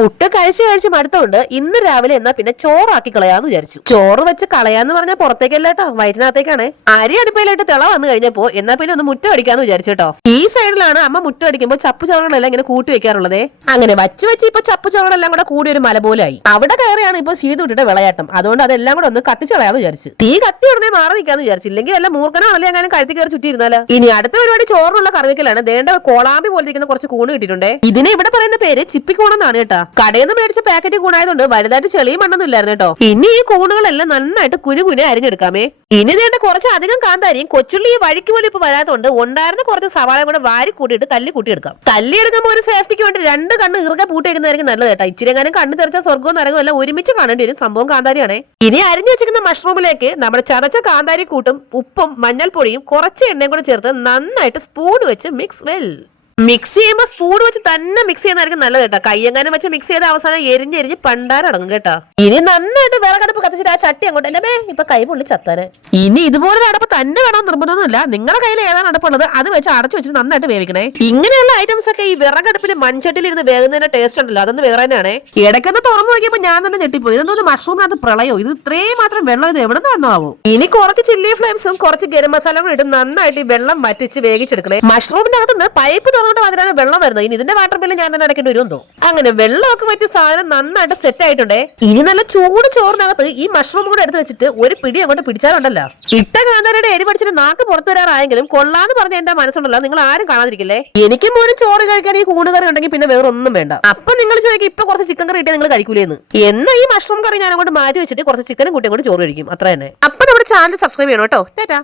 പുട്ട് കഴിച്ച് മടുത്തോണ്ട് ഇന്ന് രാവിലെ എന്നാ പിന്നെ ചോറാക്കി കളയാന്ന് വിചാരിച്ചു. ചോറ് വെച്ച് കളയാന്ന് പറഞ്ഞാൽ പുറത്തേക്കല്ല കേട്ടോ, വയറ്റിനകത്തേക്കാണ്. അരി അടുപ്പയിലായിട്ട് തിള വന്നു കഴിഞ്ഞപ്പോ എന്നാ പിന്നെ ഒന്ന് മുറ്റം അടിക്കാന്ന് വിചാരിച്ചു കേട്ടോ. ഈ സൈഡിലാണ് അമ്മ മുറ്റം അടിക്കുമ്പോൾ ചപ്പു ചവറുകളെല്ലാം ഇങ്ങനെ കൂട്ടി വെക്കാറുള്ളതേ. അങ്ങനെ വെച്ച് ഇപ്പൊ ചപ്പു ചവറുകളെല്ലാം കൂടെ കൂടി ഒരു മല പോലായി. അവിടെ കയറിയാണ് ഇപ്പൊ സീതു വിട്ടിട്ട് വിളയാട്ടം. അതുകൊണ്ട് അതെല്ലാം കൂടെ ഒന്ന് കത്തിച്ച് കളയാന്ന് വിചാരിച്ചു. തീ കത്തി ഉടനെ മാറി നിൽക്കാന്ന് വിചാരിച്ചില്ലെങ്കിൽ വല്ല മൂർഖനാണല്ലേ അങ്ങനെ കഴുത്തി കയറി ചുറ്റിയിരുന്നാലോ. ഇനി അടുത്ത പരിപാടി ചോറിനുള്ള കറിവെക്കലാണ്. ദേണ്ട കോളാമ്പി പോലെ ഇരിക്കുന്ന കുറച്ച് കൂണ് കിട്ടിയിട്ടുണ്ട്. ഇതിനെ ഇവിടെ പറയുന്ന പേര് ചിപ്പിക്കൂണെന്നാണ് കേട്ടോ. കടയിൽ നിന്ന് മേടിച്ച പാക്കറ്റ് കൂണായതുകൊണ്ട് വലുതായിട്ട് ചെളിയും മണ്ണൊന്നും ഇല്ലായിരുന്നു കേട്ടോ. ഇനി ഈ കൂണുകളെല്ലാം നന്നായിട്ട് കുനുകുനെ അരിഞ്ഞെടുക്കാമേ. ഇനി ദേണ്ട കുറച്ച് അധികം കാന്താരിയും കൊച്ചുള്ളി ഈ വഴിക്ക് പോലും ഇപ്പൊ വരാത്തതുകൊണ്ട് ഉണ്ടായിരുന്ന കുറച്ച് സവാളയും കൂടെ വാരി കൂട്ടിയിട്ട് തല്ലി കൂട്ടിയെടുക്കാം. തല്ലി എടുക്കുമ്പോൾ ഒരു സേഫ്റ്റിക്ക് വേണ്ടി 2 കണ്ണ് ഇറുകെ പൂട്ടിയേക്കുന്നതായിരിക്കും നല്ലത് കേട്ടോ. ഇച്ചിരി എങ്ങാനും കണ്ണ് തെറിച്ച സ്വർഗവും നരകവും എല്ലാം ഒരുമിച്ച് കാണേണ്ടി വരും. സംഭവം കാന്താരിയാണേ. ഇനി അരിഞ്ഞു വെച്ചിരിക്കുന്ന മഷ്റൂമിലേക്ക് നമ്മുടെ ചതച്ച കാന്താരി കൂട്ടും ഉപ്പും മഞ്ഞൾപ്പൊടിയും കുറച്ച് എണ്ണയും കൂടെ ചേർത്ത് നന്നായിട്ട് സ്പൂൺ വെച്ച് മിക്സ് ചെയ്യുമ്പോൾ സ്പൂൺ വെച്ച് തന്നെ മിക്സ് ചെയ്യുന്നതായിരിക്കും നല്ലത് കേട്ടോ. കയ്യെങ്ങാനും വെച്ച് മിക്സ് ചെയ്ത അവസാനം എരിഞ്ഞ് പണ്ടാരടങ്ങും കേട്ടോ. ഇനി നന്നായിട്ട് വിറകടുപ്പ് കത്തിച്ചിട്ട് ആ ചട്ടി അങ്ങോട്ട് അല്ലേ ഇപ്പൊ കൈ പൊള്ളി ചത്താന്. ഇനി ഇതുപോലൊരു അടപ്പ് തന്നെ വേണം നിർബന്ധമൊന്നുമില്ല. നിങ്ങളുടെ കയ്യിൽ ഏതാണ് അടപ്പുള്ളത് അത് വെച്ച് അടച്ചു വെച്ച് നന്നായിട്ട് വേവിക്കണേ. ഇങ്ങനെയുള്ള ഐറ്റംസ് ഒക്കെ ഈ വിറകടുപ്പിൽ മൺചട്ടിയിൽ ഇരുന്ന് വേകുന്നതിന്റെ ടേസ്റ്റ് ഉണ്ടല്ലോ, അതൊന്ന് വേറെ തന്നെയാണ്. ഇടയ്ക്കൊന്ന് തുറന്നു നോക്കിയപ്പോൾ ഞാൻ തന്നെ ഞെട്ടിപ്പോയി. ഇതൊന്നും മഷ്റൂമിനകത്ത് പ്രളയോ, ഇത് ഇത്രയും മാത്രം വെള്ളം ഇത് എവിടെ നിന്ന് വന്നാവോ. ഇനി കുറച്ച് ചില്ലി ഫ്ലെയിംസും കുറച്ച് ഗരം മസാലകളും ഇട്ട് നന്നായിട്ട് ഈ വെള്ളം വറ്റിച്ച് വേവിച്ചെടുക്കണേ. മഷ്റൂമിനകത്തുനിന്ന് പൈപ്പ് തുറന്നിട്ട് അതിനാണ് വെള്ളം വരുന്നത്. ഇനി ഇതിന്റെ വാട്ടർ ബില്ല് ഞാൻ തന്നെ അടയ്ക്കേണ്ടി വരുമെന്നോ. അങ്ങനെ വെള്ളമൊക്കെ പറ്റിയ സാധനം നന്നായിട്ട് സെറ്റ് ആയിട്ടുണ്ടേ. ഇനി നല്ല ചൂട് ചോറിനകത്ത് ഈ മഷ്റൂം കൂടെ എടുത്ത് വെച്ചിട്ട് ഒരു പിടി അങ്ങോട്ട് പിടിച്ചാലുണ്ടല്ലോ, ഇട്ട കാന്താരിയുടെ എരി പഠിച്ചിട്ട് നാക്ക് പുറത്തു വരാറായെങ്കിലും കൊള്ളാന്ന് പറഞ്ഞ എന്റെ മനസ്സുണ്ടല്ലോ, നിങ്ങൾ ആരും കാണാതിരിക്കില്ലേ. എനിക്കും പോലും ചോറ് കഴിക്കാൻ ഈ കൂടുകറി ഉണ്ടെങ്കിൽ പിന്നെ വേറെ ഒന്നും വേണ്ട. അപ്പൊ നിങ്ങൾ ചോദിക്കും ഇപ്പൊ കുറച്ച് ചിക്കൻ കറി ഇട്ടേ നിങ്ങൾ കഴിക്കൂലേന്ന്. എന്നാ ഈ മഷ്റൂം കറി ഞാൻ അങ്ങോട്ട് മാറ്റി വെച്ചിട്ട് കുറച്ച് ചിക്കനും കൂട്ടി അങ്ങോട്ട് ചോറ് കഴിക്കും. അത്ര തന്നെ. അപ്പൊ നമ്മുടെ ചാനൽ സബ്സ്ക്രൈബ് ചെയ്യണം കേട്ടോ. ടാറ്റാ.